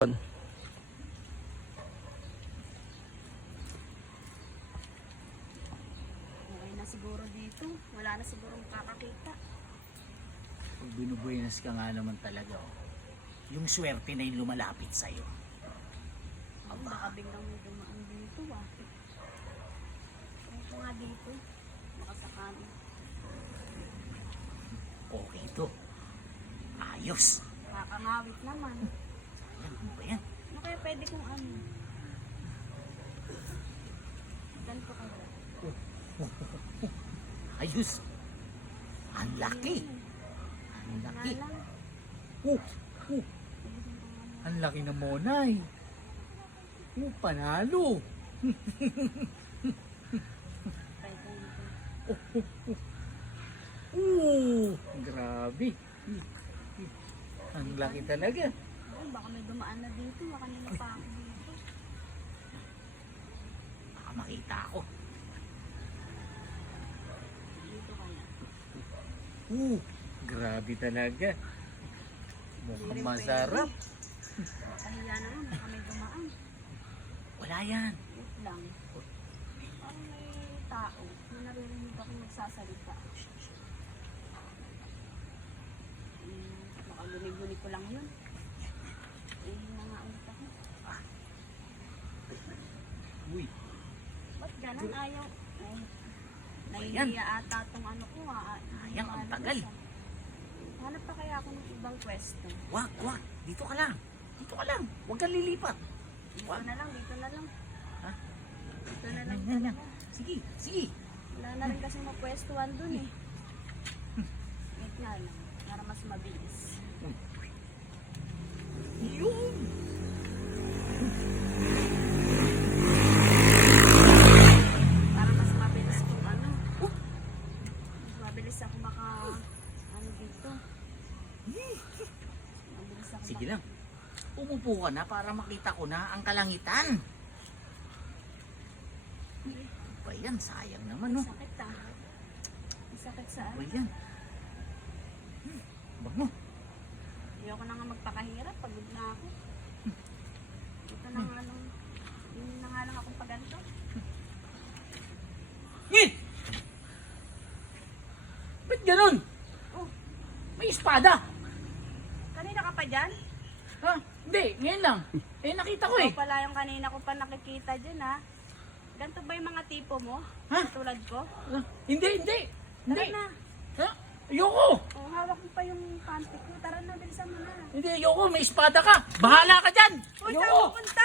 Okay na siguro dito. Wala na siguro makakakita. Pag binubuenas ka nga naman talaga, oh. Yung swerte na yung lumalapit sa'yo. Baka biglang may dumaan dito ah. Kaya ko nga dito. Makasakali. Okay to. Ayos. Nakakangawit naman. Ano ba yan? Ano kaya pwede kong ano? Ganito kaya. Ayos. Ang laki. Ang laki. Ang laki na monay. Panalo. Grabe. Ang laki talaga. Baka may dumaan na dito. Baka nila pa ako dito. Baka makita ako. Dito kaya. Grabe talaga. Mukhang masarap. Makahiya naman. Baka may dumaan. Wala yan. Wait lang. Parang may tao. May naririnig ako magsasalita. Baka lumig-gulig ko lang yun. Na nga ulit ako. Uy. Ba't ganun? Ayaw. Ay, Ayan. nahihiya ata itong ano ko. Ayan, ang tagal. Hanap pa kaya ako ng ibang pwesto. Wag. Dito ka lang. Dito ka lang. Huwag kang lilipat. Dito na lang. Ha? Dito na lang. Yan. Sige. Wala na rin kasi mapwestuhan dun eh. Wait nga lang. Para mas mabilis. Yun. Para mas mabilis kung ano. Mas mabilis ako ano dito. Mabilis ako Sige lang. Umupo ka na para makita ko na ang kalangitan. Ba yan? Sayang naman, no? Sakit ah. Sakit saan? Ba yan? Bag mo. Ayoko na nga magpakahirap. Pagod na ako. Ito na nga lang. Yun na nga lang akong paganto. Ba't ganun? Oh, May espada. kanina ka pa dyan? Ha? Hindi, ngayon lang. Nakita ko eh. Ikaw pala yung kanina ko pa nakikita dyan ha. Ganito ba yung mga tipo mo? Ha? Tulad ko? Hindi. Tara na. Ha? Ayoko. Oh, hawak mo pa yung panty ko. Tara na, bilisan mo na. Hindi, ayoko. May espada ka. Bahala ka dyan. Uy, saan Ayoko. pupunta?